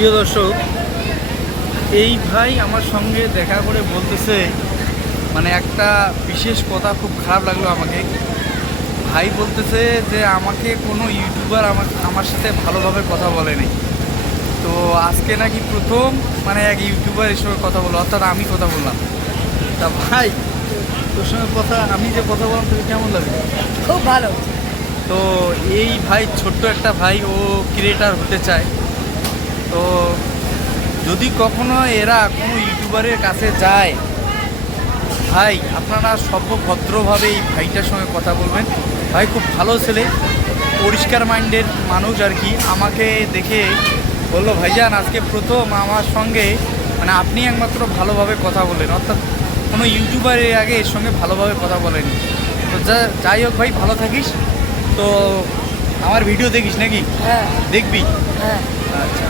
প্রিয় দর্শক, এই ভাই আমার সঙ্গে দেখা করে বলতেছে মানে একটা বিশেষ কথা, খুব খারাপ লাগলো আমাকে। ভাই বলতেছে যে আমাকে কোনো ইউটিউবার আমার সাথে ভালোভাবে কথা বলেনি। তো আজকে নাকি প্রথম মানে এক ইউটিউবার এর সঙ্গে কথা বললো, অর্থাৎ আমি কথা বললাম। তা ভাই, তোর সঙ্গে কথা আমি যে কথা বললাম তোকে কেমন লাগে? খুব ভালো। তো এই ভাই ছোট্ট একটা ভাই, ও ক্রিয়েটার হতে চায়। তো যদি কখনো এরা কোনো ইউটিউবারের কাছে যায়, ভাই আপনারা সর্বভদ্রভাবে এই ভাইটার সঙ্গে কথা বলবেন। ভাই খুব ভালো ছেলে, পরিষ্কার মাইন্ডের মানুষ আর কি। আমাকে দেখে বললো, ভাইজান আজকে প্রথম আমার সঙ্গে মানে আপনি একমাত্র ভালোভাবে কথা বলেন, অর্থাৎ কোনো ইউটিউবারের আগে এর সঙ্গে ভালোভাবে কথা বলেনি। তো যাই হোক ভাই, ভালো থাকিস। তো আমার ভিডিও দেখিস নাকি? হ্যাঁ, দেখবি? হ্যাঁ। আচ্ছা।